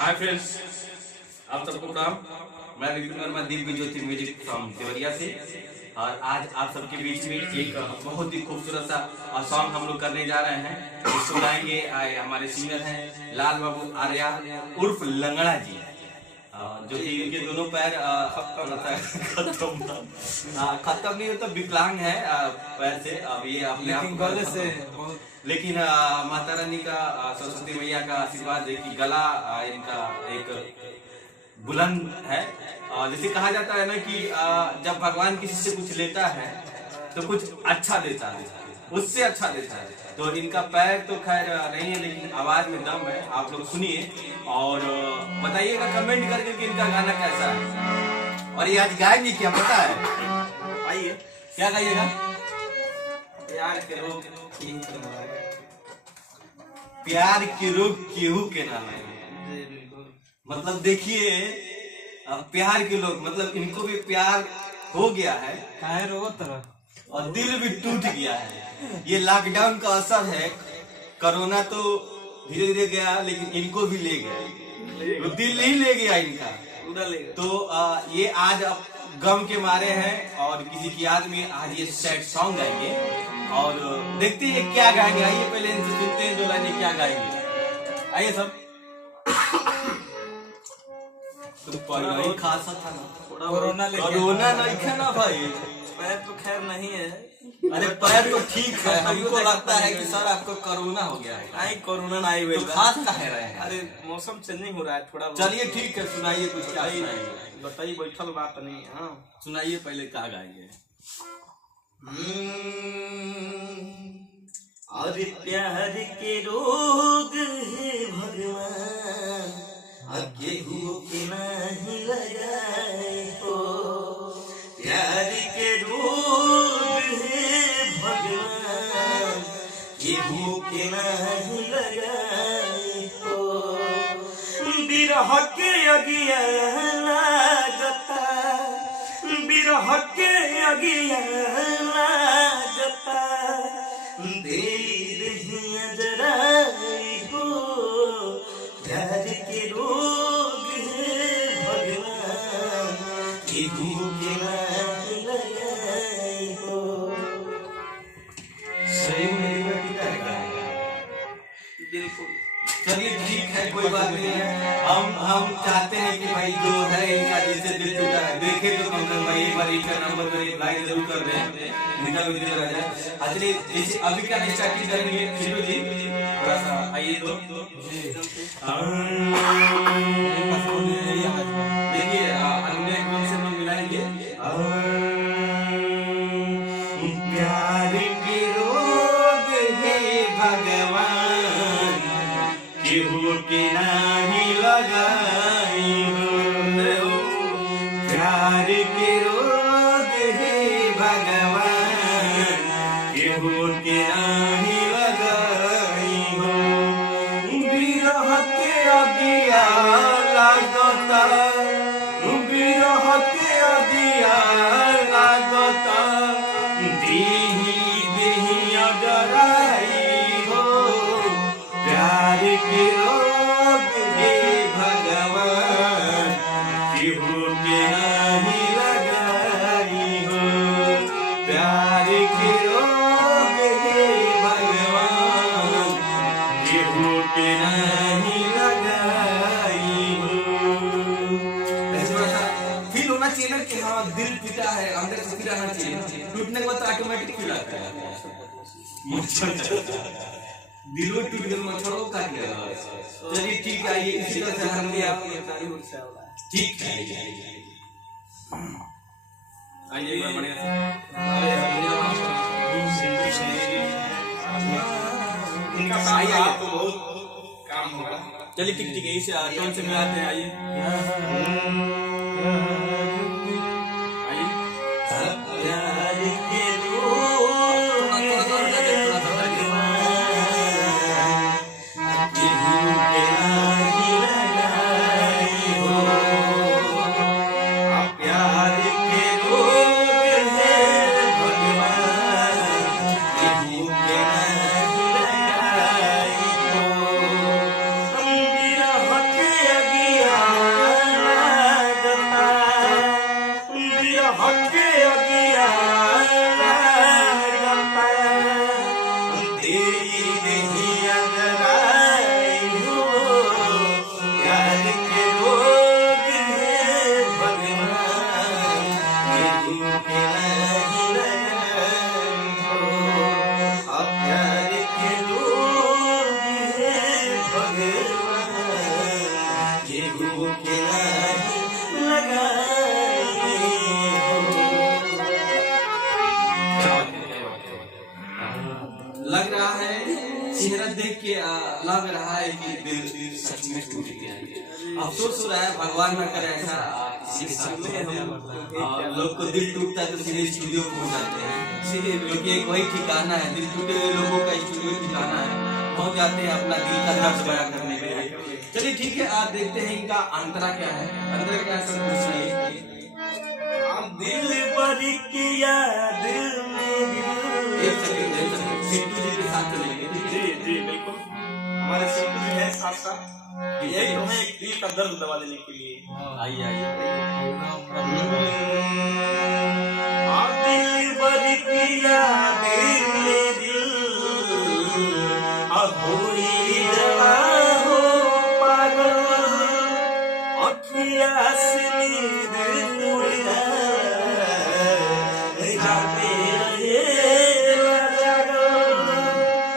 Hi friends, आप सबको प्रणाम। मैं विपिन वर्मा, दिव्य ज्योति म्यूजिक फ्रॉम देवरिया से। और आज आप सबके बीच में एक बहुत ही खूबसूरत सा सॉन्ग हम लोग करने जा रहे हैं। इसको गाएंगे हमारे सिंगर हैं लाल बाबू आर्या उर्फ लंगड़ा जी, जो कि इनके दोनों पैर खत्म नहीं होता, विकलांग है पैर से। अब ये अपने आप गले से, लेकिन माता रानी का, सरस्वती मैया का आशीर्वाद है कि गला इनका एक बुलंद है। जैसे कहा जाता है ना कि जब भगवान किसी से कुछ लेता है तो कुछ अच्छा देता है, उससे अच्छा देता है। तो इनका पैर तो खैर नहीं है, लेकिन आवाज में दम है। आप लोग सुनिए और बताइएगा कमेंट करके कि इनका गाना कैसा है। और ये आज गाएंगे क्या पता है? आइए, क्या गाइएगा? प्यार के रोग प्यार के रोग केहू के नाम है। मतलब देखिए, प्यार के लोग, मतलब इनको भी प्यार हो गया है और दिल भी टूट गया है। ये लॉकडाउन का असर है। कोरोना तो धीरे धीरे गया, लेकिन इनको भी ले गया, तो दिल नहीं ले गया इनका पूरा ले गया। तो ये आज अब गम के मारे हैं और किसी की याद में आज ये सैड सॉन्ग गाएंगे और देखते हैं क्या गाएंगे। आइए पहले इनसे सुनते हैं जो लाइन क्या गाएंगे। आइए सब। तो खासा था ना, कोरोना नहीं था ना भाई। पैर तो खैर नहीं है। अरे पैर तो ठीक है, हमको लगता है कि सर आपको कोरोना हो गया है। नहीं, कोरोना नहीं हुआ, तो खास कह रहे हैं। अरे मौसम चेंजिंग हो रहा है थोड़ा। चलिए ठीक है, सुनाइए कुछ, क्या बताइए। बैठल बात नहीं। हाँ सुनाइए, पहले क्या गाएंगे? और प्यार के रोग है भगवान, केहू के नहीं लगाए हो। प्यार के रोग है भगवान, केहू के नहीं लगाए हो। बिरह के अगिया लागता, बिरह के अगिया लागता, जराई हो। प्यार के रोग है भगवान, केहू के नहीं लगाए हो। सही में बिल्कुल। चलिए ठीक है, कोई बात नहीं है। हम चाहते हैं कि भाई जो है इनका जिससे दिल टूटा है, देखे तो कम से भाई एक बार इनका नंबर पर लाइक जरूर कर दें, निकल वीडियो रह जाए। चलिए जैसे अभी क्या स्टार्टिंग करेंगे, फिर जी थोड़ा सा आइए तो देखिए अन्य कौन से हम मिलाएंगे। प्यार के रोग है भगवान, केहू के नहीं लगाई हो। प्यार के रोग है भगवान, केहू के नहीं लगाई हो। बिरह के अगिया लागता, बिरह के अगिया लागता, देही देही अगराई हो। प्यार के रोग है भगवान, केहू के नहीं लगाई हो। प्यार के रोग है भगवान, केहू के नहीं लगाई हो। ऐसे फील होना चाहिए ना कि हाँ दिल टूटा है, अंदर से फील आना चाहिए। टूटने के बाद ऑटोमेटिक फील आता है। दिलो टूट गया, मच्छरों काट गया। चलिए ठीक है, ये इसी तरह से हम भी आपको ठीक है। आइए बढ़िया से आपको बहुत काम होगा। चलिए ठीक ठीक है, इसे टोन से मिलाते हैं। आइए के लग रहा है कि दिल सच में टूट गया है। अफसोस हो रहा है, भगवान न करे ऐसा किसी के साथ लोग को दिल टूटता है तो सीधे स्टूडियो पहुंच जाते हैं, सीधे, क्योंकि एक वही ठिकाना है, दिल टूटे हुए लोगों का स्टूडियो ठिकाना है, पहुंच जाते हैं अपना दिल का दर्द बयां करने के लिए। चलिए ठीक है, आप देखते हैं इनका अंतरा क्या है, अंतरा क्या है दिल पर किया दिल में सिद्धू जी के साथ चलेंगे। जी जी बिल्कुल, हमारे सिद्धू जी है साथ साथ, यही हमें एक दिल का दर्द दबा देने के लिए। आइए आइए। दिल पर किया दिल में दिल, अब हुई जवा हो पागल, अखिया से नींद उड़ जाए, जाते रहे जागो।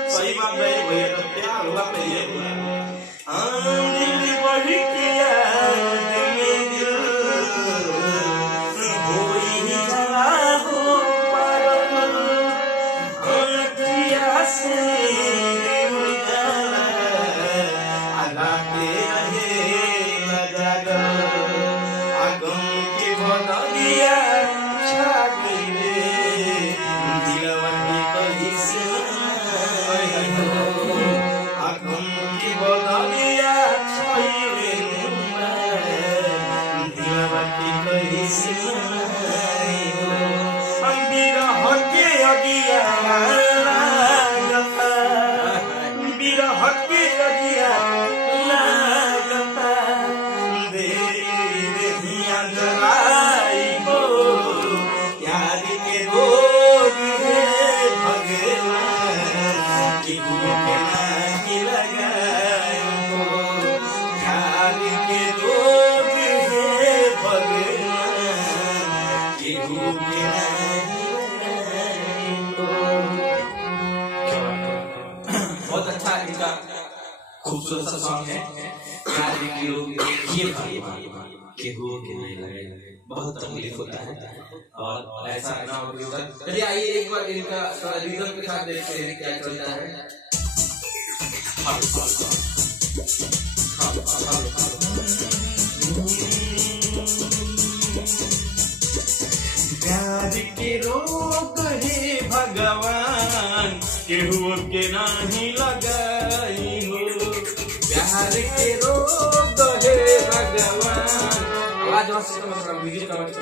सही बात है भैया, तो प्यार हुआ तो ये हुआ। दिल पर किया दिल में दिल, हुई जवा हो पागल, अखिया से नींद उड़ जाए, जाते रहे जागो। आगम की बदलिया छा गई, दिलवा की कहीं से आगम की बदलिया छाई, दिलवा की कहीं से बिरह के अगिया लागता, बिरह के अगिया लागता, याद के रोग है भगवान की की लगाए, याद के रोग है भगवान की बहुत अच्छा इनका खूबसूरत सा सॉन्ग है, केहू के नहीं लगे, बहुत तकलीफ होता है और ऐसा ना हो। चलिए आइए एक बार इनका थोड़ा रिदम के साथ देखते हैं क्या चलता है। प्यार के रोग है भगवान, केहू के नहीं लगाई हो, प्यार के रोग है भगवान। आवाज और से मतलब म्यूजिक का मतलब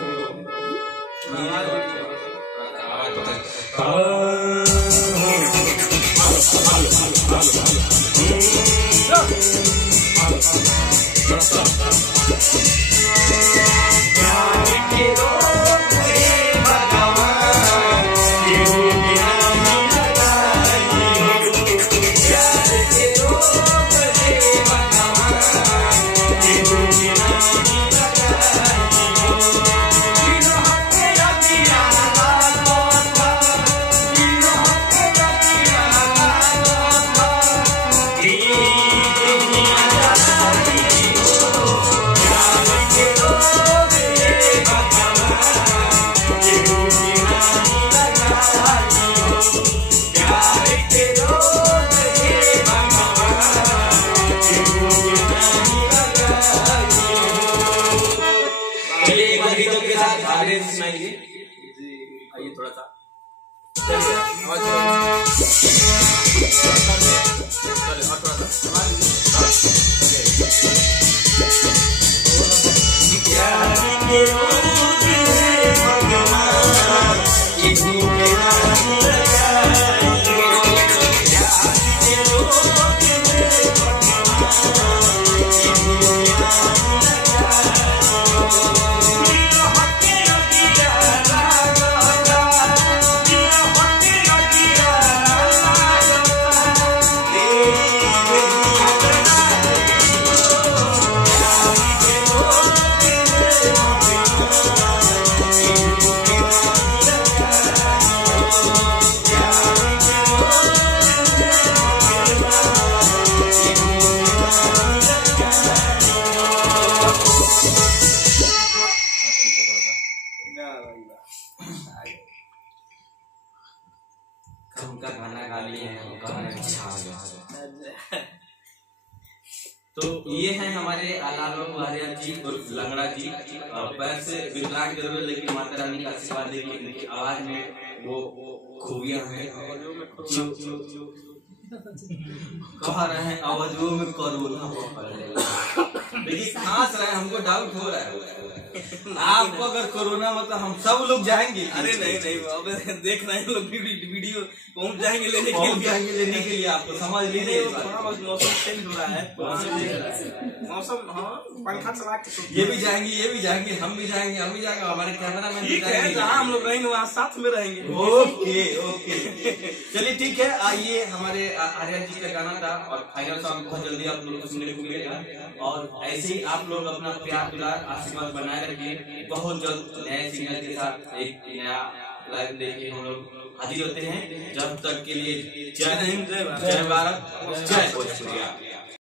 आइए थोड़ा सा तो ये हैं हमारे लाल बाबू आर्या जी और लंगड़ा जी। पैर से विकलांग जरूर है, लेकिन माता रानी का आशीर्वाद देखिए इनकी आवाज में वो खूबियां हैं जो कह रहे हैं आवाजों में कोरोना। देखिए खांस रहे हैं, हमको डाउट हो रहा है आपको अगर कोरोना मतलब हम सब लोग जाएंगे। अरे नहीं अब देख रहे हैं लोग वीडियो पहुंच जाएंगे लेने के लिए आपको समझ लीजिए। मौसम चेंज हो रहा है, मौसम हाँ पंखा चला के ये भी जाएंगे हम भी जाएंगे हमारे कैमरामैन ठीक है, जहाँ हम लोग रहेंगे वहाँ साथ में रहेंगे। ओके चलिए ठीक है। आइए हमारे आर्या जी का गाना था और फाइनल सॉन्ग बहुत जल्दी आप लोग को सुनने को मिलेगा। और ऐसे ही आप लोग अपना प्यार दुलार आशीर्वाद बनाए रखिए। बहुत जल्द नए सिंगर के साथ एक नया लाइव लेके हम लोग हाजिर होते हैं। जब तक के लिए जय हिंद, जय भारत, जय भोजपुरिया।